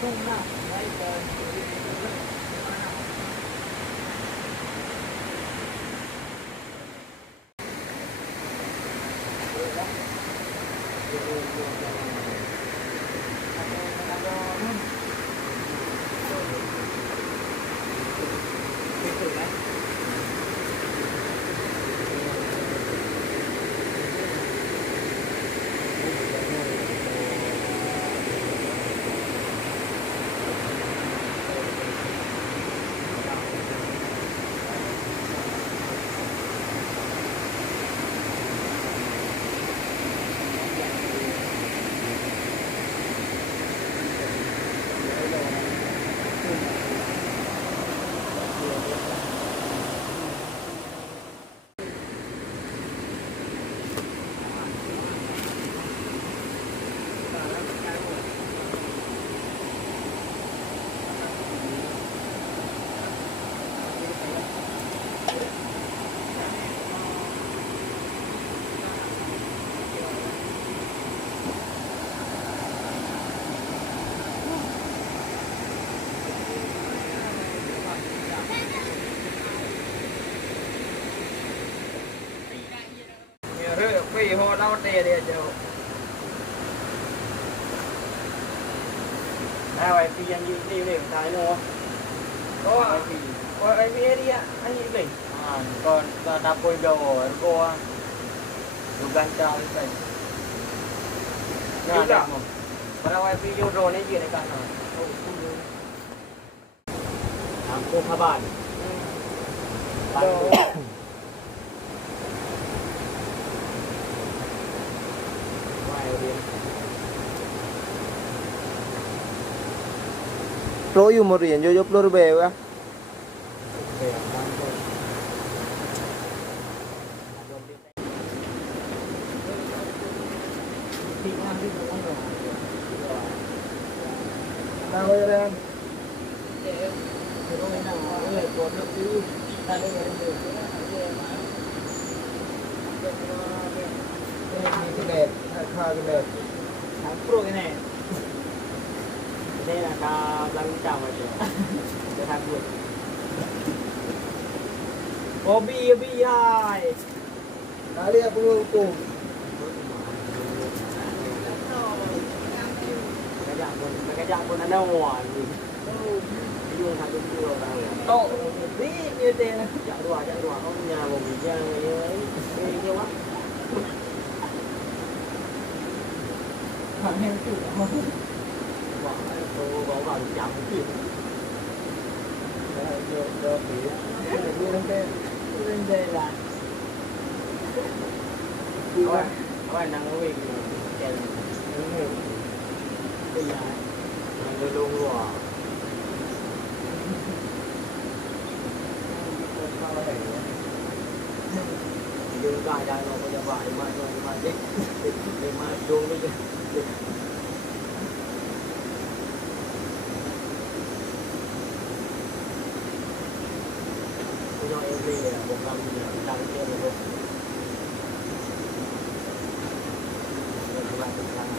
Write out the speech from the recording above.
không nào đây vì họ đau tè đi chứ ai thì anh đi để thái nó có ai biết đi anh đi mình còn đạp quay đầu cô được gan trao vậy nha đấy mà đâu ai video rồi này gì này cả cô các bạn Royu mau rian yo peluru bewa. Tahu ya Ren? Cái đẹp, khai cái đẹp. Thằng pro cái này. Đây là ca lăng chào mà chứ. Để thằng buồn. Bobby hai. Kali aku lupa. Cái dạng con ăn đâu ngoài gì. Đưa thằng đúng chưa vào. Tổ tí như thế này. Chạy đùa không nhà một vị trang ấy. Đi nhiều quá. Thằng em chủ đó. Bỏ vào chạm một kiểu. Đưa phí. Lên đây là các bạn đang có việc kèm đúng rồi bây giờ mình luôn luôn dùng vài đài rồi bây giờ vài mà đi để mà dùng bây giờ cho em đi một năm đang chơi được luôn. Hãy subscribe cho kênh Ghiền Mì Gõ để không bỏ lỡ những video hấp dẫn.